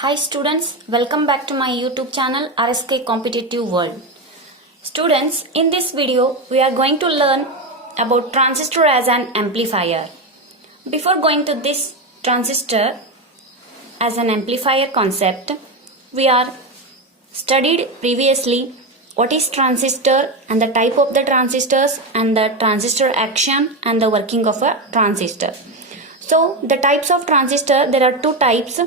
Hi students, welcome back to my YouTube channel RSK Competitive World. Students, in this video we are going to learn about transistor as an amplifier. Before going to this transistor as an amplifier concept, we are studied previously what is transistor and the type of the transistors and the transistor action and the working of a transistor. So the types of transistor, there are two types,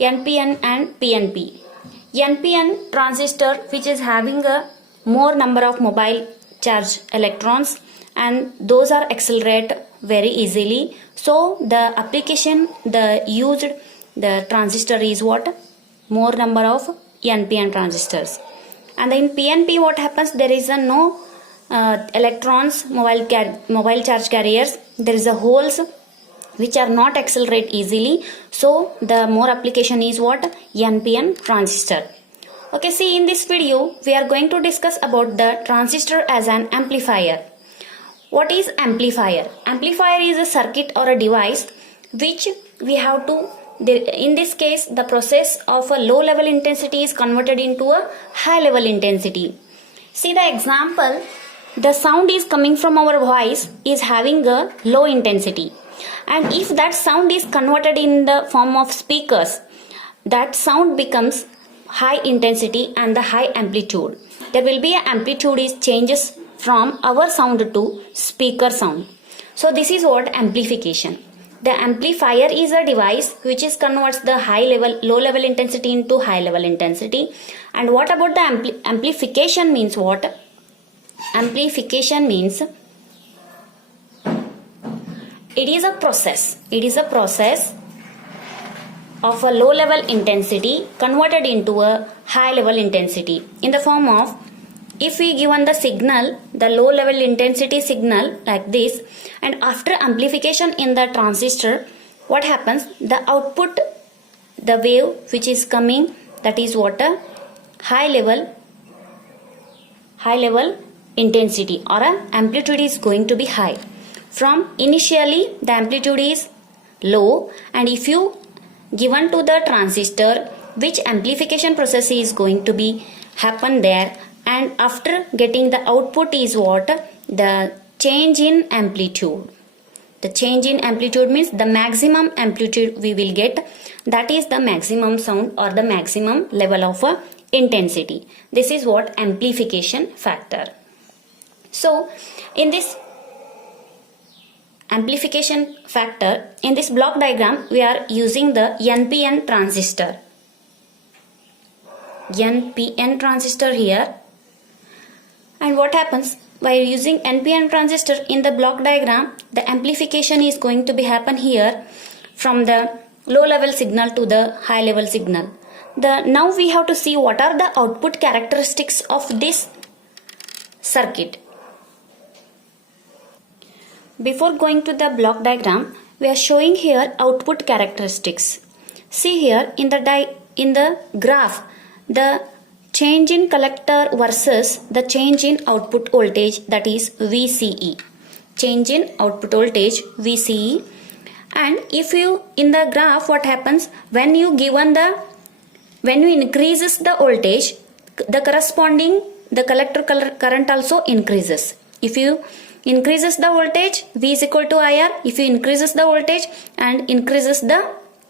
NPN and PNP. NPN transistor, which is having a more number of mobile charge electrons, and those are accelerate very easily. So the application, the transistor is what? More number of NPN transistors. And in PNP what happens? There is a no electrons, mobile charge carriers. There is a holes which are not accelerate easily. So the more application is what? NPN transistor. Okay, see, in this video we are going to discuss about the transistor as an amplifier. What is amplifier? Amplifier is a circuit or a device which we have to, in this case the process of a low level intensity is converted into a high level intensity. See the example, the sound is coming from our voice is having a low intensity. And if that sound is converted in the form of speakers, that sound becomes high intensity and the high amplitude. There will be an amplitude is changes from our sound to speaker sound. So this is what amplification. The amplifier is a device which is converts the low level intensity into high level intensity. And what about the amplification means what? Amplification means it is a process. It is a process of a low level intensity converted into a high level intensity in the form of, if we given the signal, the low level intensity signal like this, and after amplification in the transistor, what happens? The output, the wave which is coming, that is what? A high level intensity or a amplitude is going to be high. From initially the amplitude is low, and if you given to the transistor, which amplification process is going to be happen there, and after getting the output is what? The change in amplitude. The change in amplitude means the maximum amplitude we will get, that is the maximum sound or the maximum level of intensity. This is what amplification factor. So in this amplification factor, in this block diagram we are using the NPN transistor. NPN transistor here. And what happens? By using NPN transistor in the block diagram, the amplification is going to be happen here from the low level signal to the high level signal. Now we have to see what are the output characteristics of this circuit. Before going to the block diagram, we are showing here output characteristics. See here in the graph, the change in collector versus the change in output voltage, that is VCE. Change in output voltage VCE. And if you in the graph, what happens when you increases the voltage, the corresponding the collector current also increases. If you increases the voltage, V is equal to IR. If you increases the voltage and increases the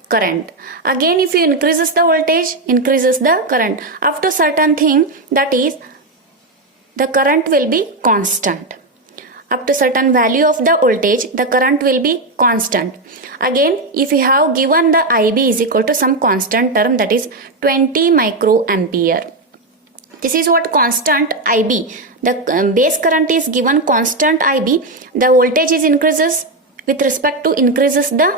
current. Again, if you increases the voltage, increases the current. After certain thing, that is the current will be constant. Up to certain value of the voltage, the current will be constant. Again, if you have given the IB is equal to some constant term, that is 20 microampere. This is what constant IB. The base current is given constant IB. The voltage is increases with respect to increases the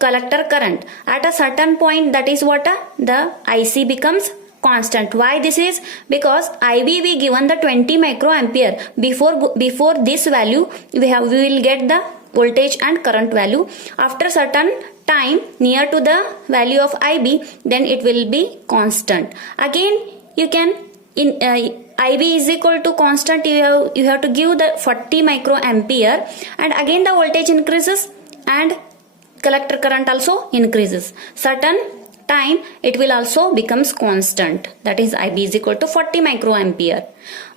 collector current. At a certain point, that is what? The IC becomes constant. Why this is? Because IB we given the 20 microampere. Before this value, we will get the voltage and current value. After certain time near to the value of IB, then it will be constant. Again, you can IB is equal to constant, you have to give the 40 microampere, and again the voltage increases and collector current also increases. Certain time, it will also becomes constant. That is IB is equal to 40 microampere.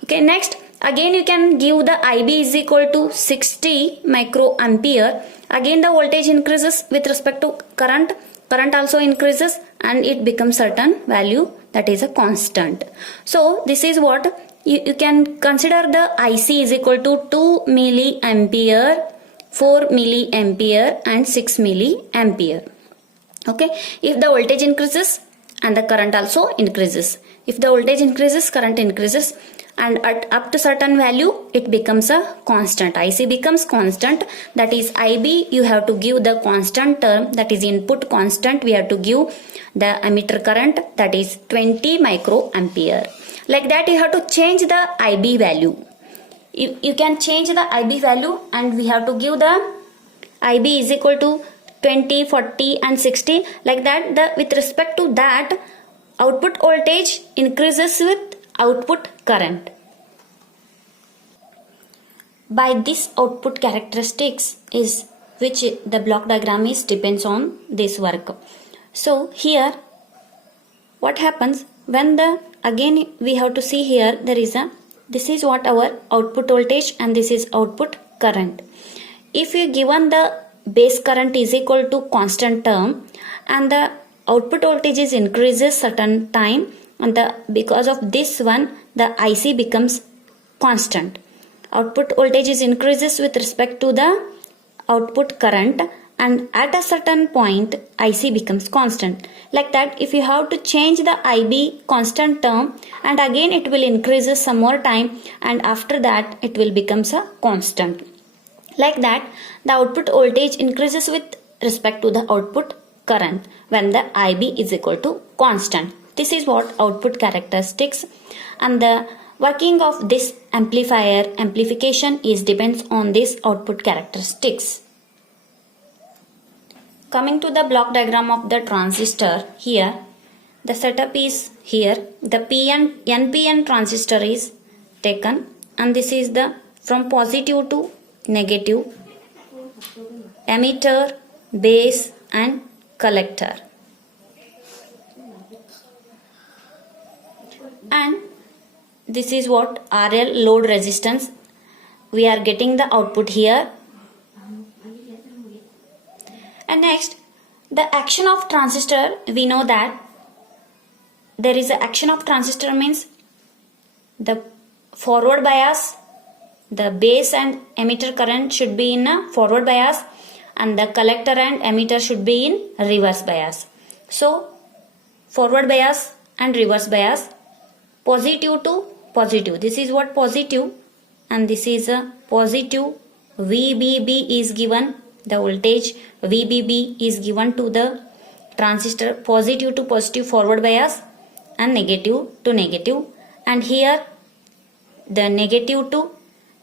Okay, next again you can give the IB is equal to 60 microampere. Again the voltage increases with respect to current. Current also increases and it becomes certain value, that is a constant. So this is what you can consider the IC is equal to 2 milliampere, 4 milliampere and 6 milliampere. Okay, if the voltage increases and the current also increases. If the voltage increases, current increases, and at up to certain value it becomes a constant. IC becomes constant, that is IB you have to give the constant term, that is input constant. We have to give the emitter current, that is 20 microampere. Like that you have to change the IB value. You can change the IB value and we have to give the IB is equal to 20, 40 and 60. Like that with respect to that output voltage increases with output current. By this output characteristics is which the block diagram is depends on this work. So here what happens when the again we have to see here there is a this is what our output voltage and this is output current. If you given the base current is equal to constant term and the output voltage is increases certain time, and because of this one the IC becomes constant. Output voltage is increases with respect to the output current and at a certain point IC becomes constant. Like that if you have to change the IB constant term and again it will increases some more time and after that it will becomes a constant. Like that the output voltage increases with respect to the output current when the IB is equal to constant. This is what output characteristics, and the working of this amplifier amplification is depends on this output characteristics. Coming to the block diagram of the transistor, here the setup is here. The NPN transistor is taken and this is the from positive to negative, emitter, base and collector. And this is what RL load resistance. We are getting the output here. And next the action of transistor, we know that there is a action of transistor means the forward bias, the base and emitter current should be in a forward bias and the collector and emitter should be in reverse bias. So forward bias and reverse bias, positive to positive, this is what positive and this is a positive. VBB is given, the voltage VBB is given to the transistor, positive to positive forward bias and negative to negative, and here the negative to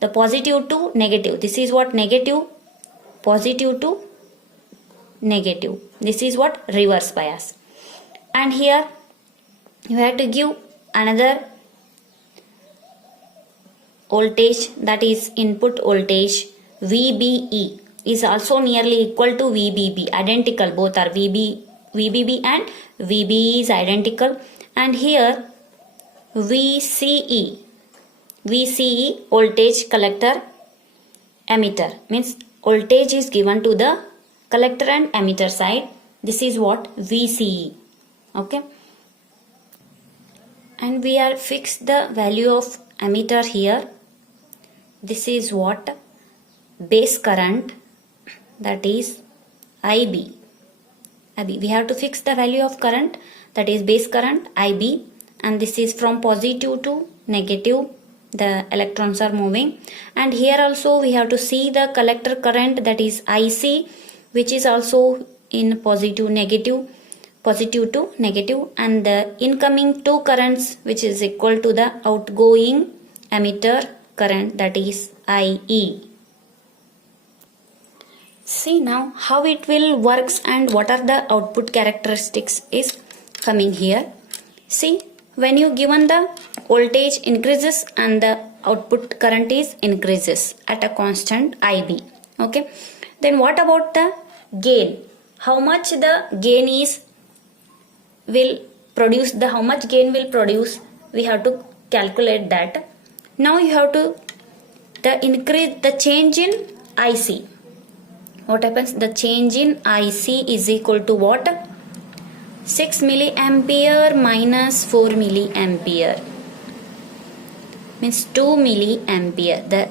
the positive to negative, this is what negative, positive to negative, this is what reverse bias. And here you have to give another voltage, that is input voltage VBE is also nearly equal to VBB, identical, both are VBB and VBE is identical. And here VCE voltage collector emitter, means voltage is given to the collector and emitter side, this is what VCE. Okay, and we are fixed the value of emitter here. This is what base current, that is IB. We have to fix the value of current, that is base current IB, and this is from positive to negative, the electrons are moving. And here also we have to see the collector current, that is IC, which is also in positive to negative, and the incoming two currents which is equal to the outgoing emitter current, that is IE. See now how it will works and what are the output characteristics is coming here. See, when you given the voltage increases and the output current is increases at a constant IB. Okay, then what about the gain? How much the gain is will produce, the how much gain will produce, we have to calculate that. Now you have to the change in IC. What happens? The change in IC is equal to what? 6 milliampere minus 4 milliampere means 2 milliampere. The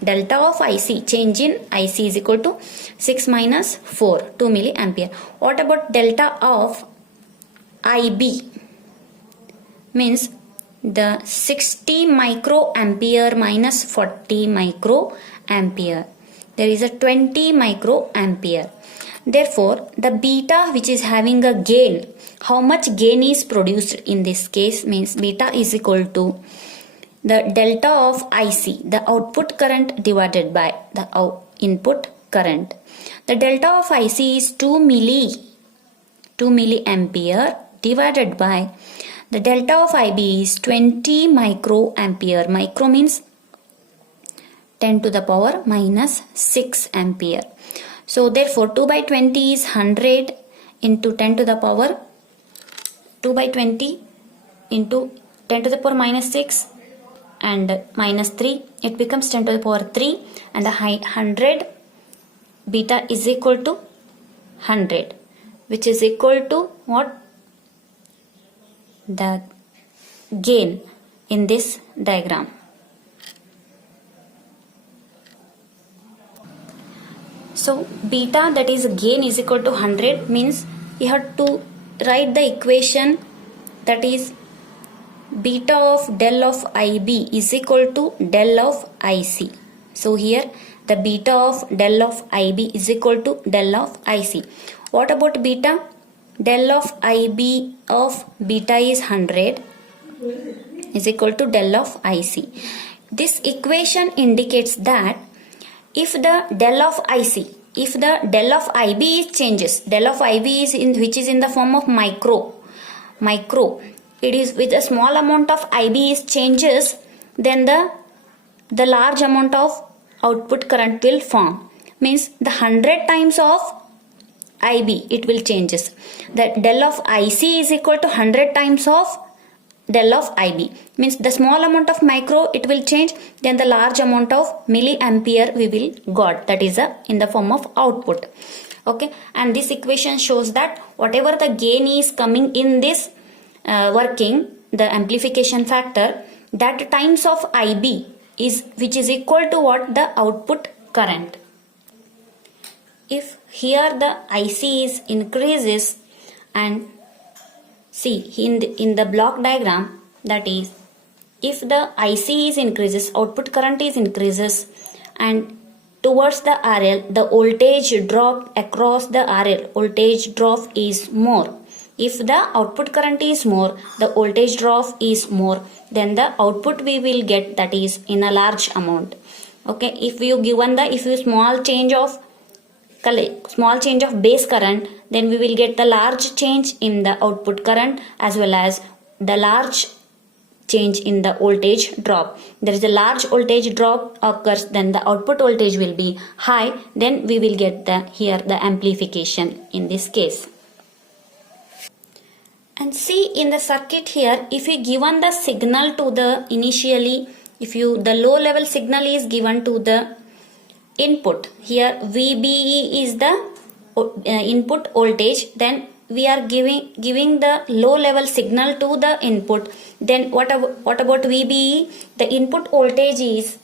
delta of IC, change in IC is equal to 6 minus 4, 2 milliampere. What about delta of IB? Means the 60 microampere minus 40 microampere. There is a 20 microampere. Therefore, the beta which is having a gain, how much gain is produced in this case, means beta is equal to the delta of IC, the output current divided by the input current. The delta of IC is 2 milliampere divided by the delta of IB is 20 microampere. Micro means 10 to the power minus 6 ampere. So therefore 2 by 20 is 100 into 10 to the power 2 by 20 into 10 to the power minus 6 and minus 3. It becomes 10 to the power 3 and the 100 beta is equal to 100, which is equal to what? The gain in this diagram. So beta, that is gain, is equal to 100 means you have to write the equation, that is beta of del of IB is equal to del of IC. So here the beta of del of IB is equal to del of IC. What about beta? Del of IB of beta is 100 is equal to del of IC. This equation indicates that if the del of IC, if the del of IB changes, del of IB is which is in the form of micro, it is with a small amount of IB is changes, then the large amount of output current will form. Means the 100 times of IB it will changes. The del of IC is equal to 100 times of del of IB. Means the small amount of micro it will change, then the large amount of milliampere we will got, that is in the form of output. Okay, and this equation shows that whatever the gain is coming in this working, the amplification factor, that times of IB is which is equal to what? The output current. If here the IC is increases, and see in the block diagram, that is if the IC is increases, output current is increases, and towards the RL the voltage drop across the RL, voltage drop is more. If the output current is more, the voltage drop is more, then the output we will get, that is in a large amount. Okay, if you small change of base current, then we will get the large change in the output current as well as the large change in the voltage drop. There is a large voltage drop occurs, then the output voltage will be high, then we will get the amplification in this case. And see in the circuit here, if you given the signal to the initially, the low level signal is given to the input, here VBE is the input voltage, then we are giving the low level signal to the input, then what about VBE? The input voltage is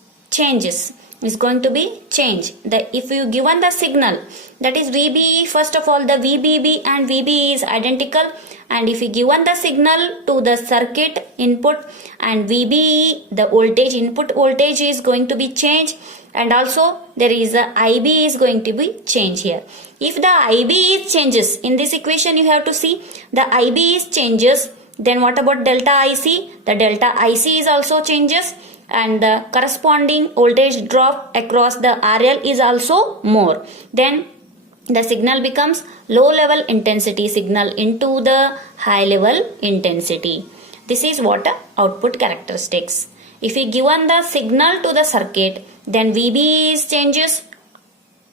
going to be changed. If you given the signal, that is VBE, first of all the VBB and VBE is identical, and if you given the signal to the circuit input and VBE, the voltage, input voltage is going to be changed, and also there is a IB is going to be changed here. If the IB is changes, in this equation you have to see the IB is changes, then what about delta IC? The delta IC is also changes, and the corresponding voltage drop across the RL is also more. Then the signal becomes low level intensity signal into the high level intensity. This is what output characteristics. If we given the signal to the circuit, then VB is changes.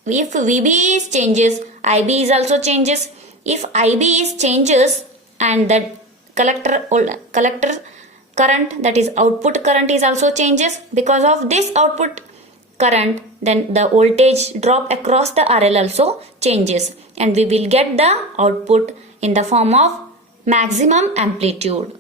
If VB is changes, IB is also changes. If IB is changes, and the collector current, that is output current, is also changes. Because of this output current, then the voltage drop across the RL also changes, and we will get the output in the form of maximum amplitude.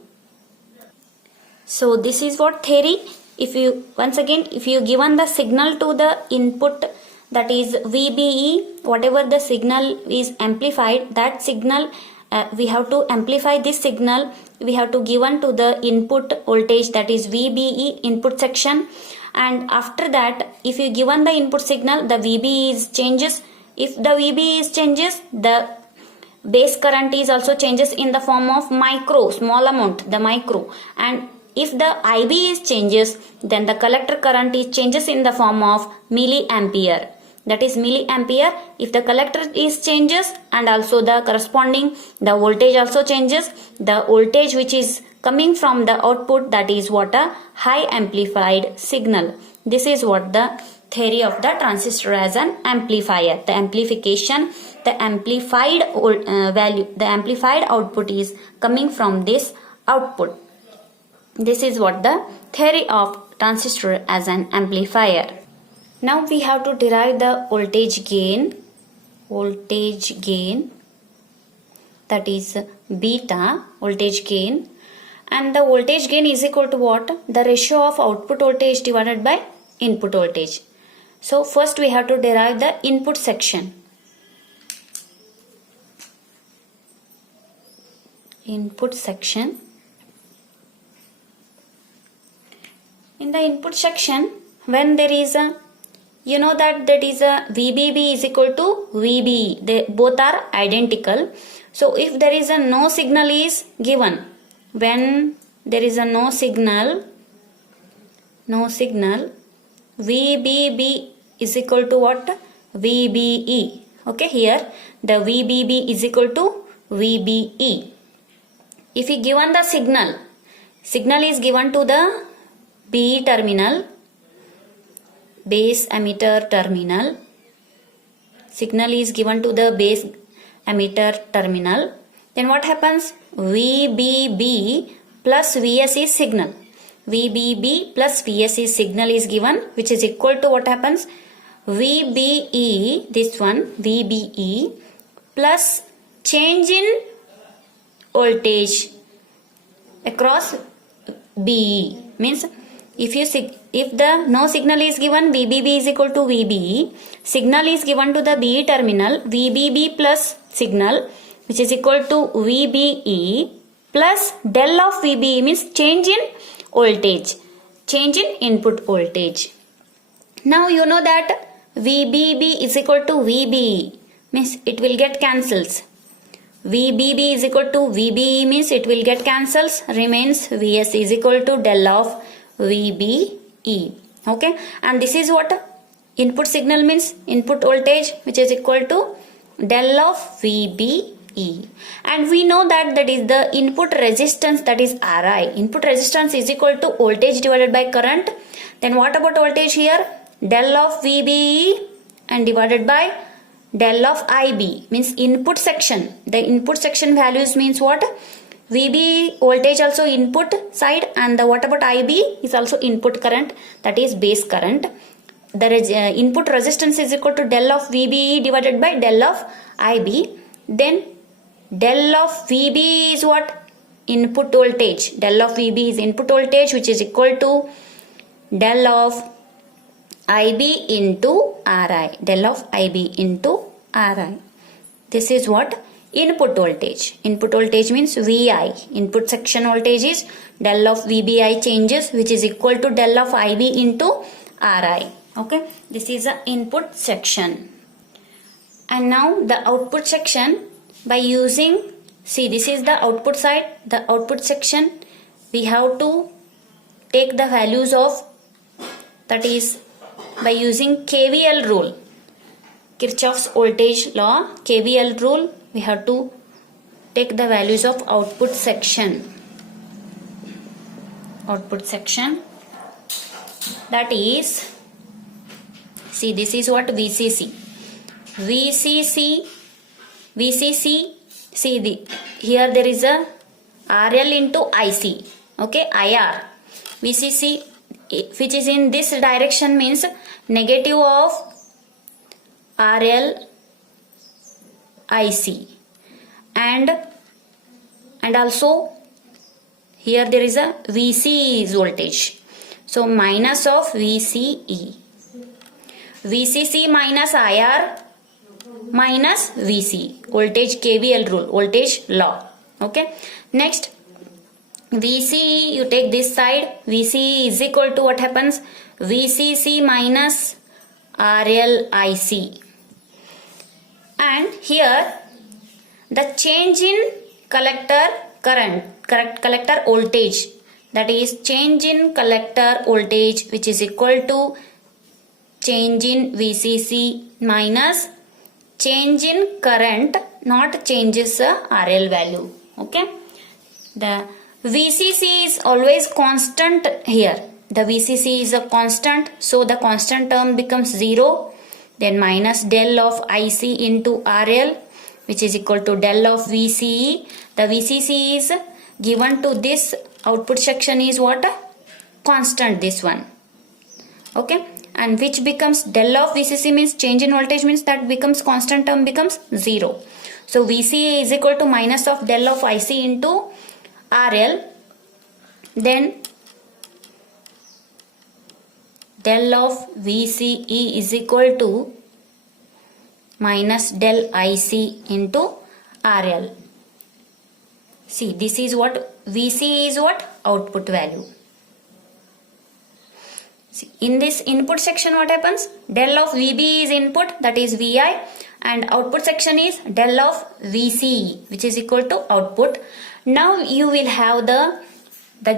So this is what theory. If you given the signal to the input, that is VBE, whatever the signal is amplified, that signal we have to amplify this signal, we have to given to the input voltage, that is VBE, input section. And after that, if you given the input signal, the VBE is changes. If the VBE is changes, the base current is also changes in the form of micro, small amount, the micro. And if the IB is changes, then the collector current is changes in the form of milliampere, that is milliampere. If the collector is changes, and also the corresponding the voltage also changes, the voltage which is coming from the output, that is what a high amplified signal. This is what the theory of the transistor as an amplifier. The amplification, the amplified value, the amplified output is coming from this output. This is what the theory of transistor as an amplifier. Now we have to derive the voltage gain, that is beta, voltage gain. And the voltage gain is equal to what? The ratio of output voltage divided by input voltage. So first we have to derive the input section. Input section. In the input section, when there is a, you know that is a VBB is equal to VBE. They both are identical. So if there is a no signal is given, when there is a no signal, VBB is equal to what? VBE. Okay, here the VBB is equal to VBE. If you given the signal is given to the B terminal, base emitter terminal, signal is given to the base emitter terminal, then what happens? VBB plus VS is signal. VBB plus VS is signal is given, which is equal to what happens? VBE, this one, VBE plus change in voltage across BE. Means if the no signal is given, VBB is equal to VBE. Signal is given to the BE terminal, VBB plus signal, which is equal to VBE plus del of VBE, means change in voltage, change in input voltage. Now you know that VBB is equal to VBE, means it will get cancels. VBB is equal to VBE means it will get cancels, remains VS is equal to del of VBE. Okay, and this is what input signal means, input voltage, which is equal to del of VBE. And we know that is the input resistance, that is RI. Input resistance is equal to voltage divided by current. Then what about voltage here? Del of VBE and divided by del of IB, means input section. The input section values means what? VB voltage also input side, and the what about IB is also input current, that is base current. The input resistance is equal to del of VBE divided by del of IB. Then del of VB is what? Input voltage. Del of VB is input voltage, which is equal to del of IB into RI. Del of IB into RI. This is what? Input voltage. Input voltage means VI. Input section voltage is del of VBI changes, which is equal to del of IB into RI. Okay, this is the input section. And now the output section, by using, see, this is the output side, the output section. We have to take the values of, that is by using KVL rule, Kirchhoff's voltage law, KVL rule. We have to take the values of output section. Output section, that is, see, this is what? VCC. VCC, see, here there is a RL into IC. Okay, IR. VCC which is in this direction means negative of RL IC, and also here there is a VCE is voltage. So minus of VCE. VCC minus IR minus VC. Voltage KVL rule, voltage law. Okay. Next, VCE, you take this side. VCE is equal to what happens? VCC minus RLIC. And here the change in collector current, collector voltage, that is change in collector voltage, which is equal to change in VCC minus change in current, not changes RL value. Okay, the VCC is always constant here. The VCC is a constant, so the constant term becomes 0. Then minus del of IC into RL, which is equal to del of VCE. The VCC is given to this output section is what? Constant, this one. Okay, and which becomes del of VCC means change in voltage, means that becomes constant term becomes 0. So VCE is equal to minus of del of IC into RL. Then del of VCE is equal to minus del IC into RL. See, this is what VC is what? Output value. See, in this input section what happens? Del of VB is input, that is VI, and output section is del of VCE, which is equal to output. Now you will have the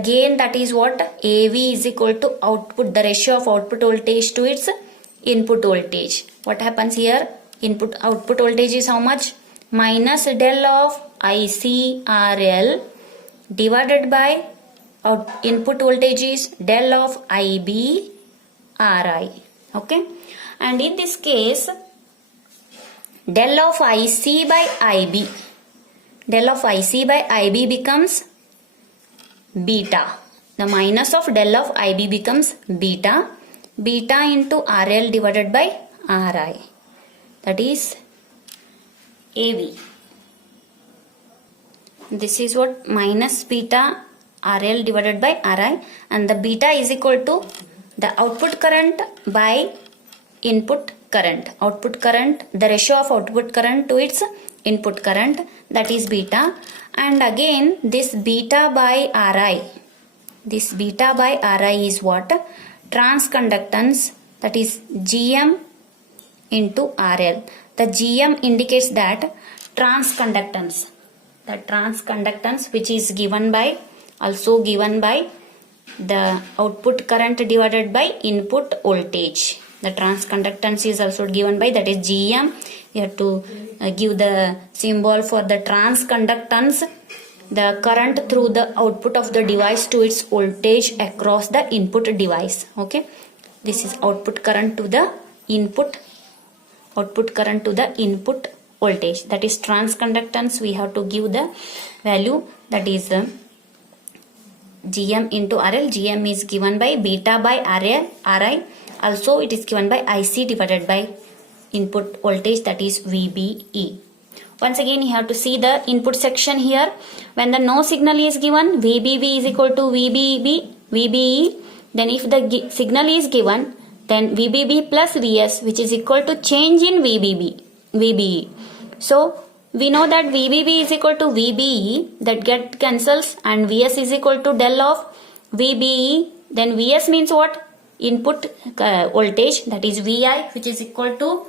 gain, that is what? AV is equal to output, the ratio of output voltage to its input voltage. What happens here? Output voltage is how much? Minus del of ICRL divided by input voltage is del of IBRI. Okay, and in this case del of IC by IB, del of IC by IB becomes beta. The minus of del of IB becomes beta. Beta into RL divided by RI, that is AV. This is what? Minus beta RL divided by RI, and the beta is equal to the output current by input current. Output current, the ratio of output current to its input current, that is beta. And again this beta by Ri, this beta by Ri is what? Transconductance, that is GM into RL. The GM indicates that transconductance. The transconductance which is given by, also given by the output current divided by input voltage. The transconductance is also given by, that is GM. You have to give the symbol for the transconductance, the current through the output of the device to its voltage across the input device. Okay, this is output current to the input, output current to the input voltage, that is transconductance. We have to give the value, that is GM into RL. GM is given by beta by RI. Also it is given by IC divided by input voltage, that is VBE. Once again you have to see the input section here. When the no signal is given, VBB is equal to VBE. Then if the signal is given, then VBB plus VS, which is equal to change in VBE. So we know that VBB is equal to VBE, that get cancels, and VS is equal to del of VBE. Then VS means what? Input voltage, that is VI, which is equal to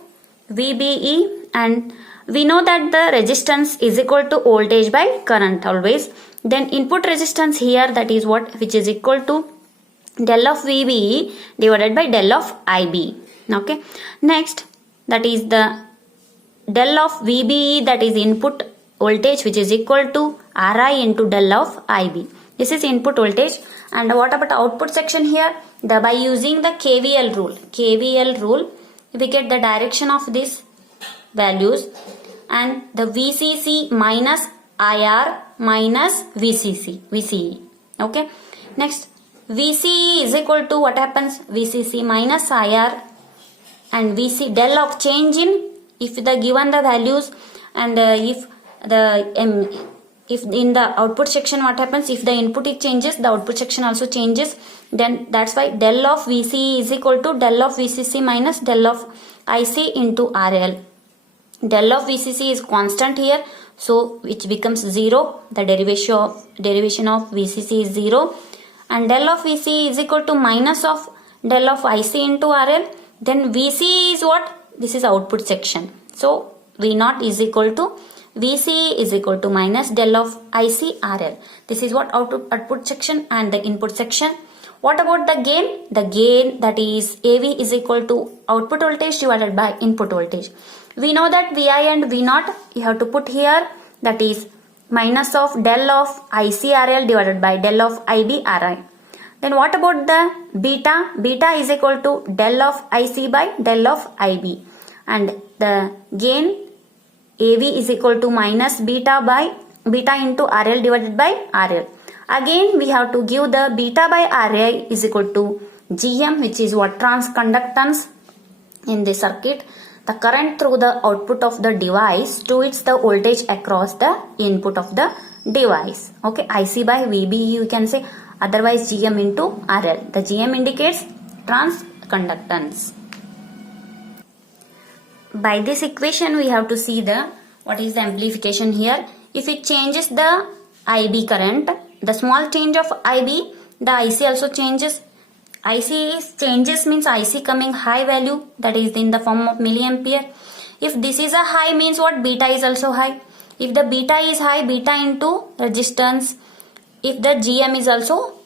VBE, and we know that the resistance is equal to voltage by current always. Then input resistance here, that is what? Which is equal to del of VBE divided by del of IB. Okay, next, that is the del of VBE, that is input voltage, which is equal to RI into del of IB. This is input voltage. And what about output section here? By using the KVL rule, we get the direction of these values, and the VCC minus IR minus VCE. Okay. Next, VCE is equal to what happens? VCC minus IR and VC del of change in, if the given the values, and if in the output section what happens, if the input it changes, the output section also changes, then that's why del of VCE is equal to del of VCC minus del of IC into RL. Del of VCC is constant here, so which becomes 0. The derivation of VCC is 0, and del of VCE is equal to minus of del of IC into RL. Then VCE is what? This is output section. So V0 is equal to VCE is equal to minus del of IC RL. This is what output section and the input section. What about the gain? The gain, that is AV is equal to output voltage divided by input voltage. We know that Vi and V0 you have to put here, that is minus of del of ICRL divided by del of IBRI. Then what about the beta? Beta is equal to del of IC by del of IB, and the gain AV is equal to minus beta into RL divided by RL. Again we have to give the beta by RI is equal to GM, which is what? Transconductance in the circuit. The current through the output of the device to its the voltage across the input of the device. Okay, IC by VB you can say, otherwise GM into RL. The GM indicates transconductance. By this equation we have to see the what is the amplification here. If it changes the IB current, the small change of IB, the IC also changes. IC changes means IC coming high value, that is in the form of milliampere. If this is a high means what? Beta is also high. If the beta is high, beta into resistance. If the GM is also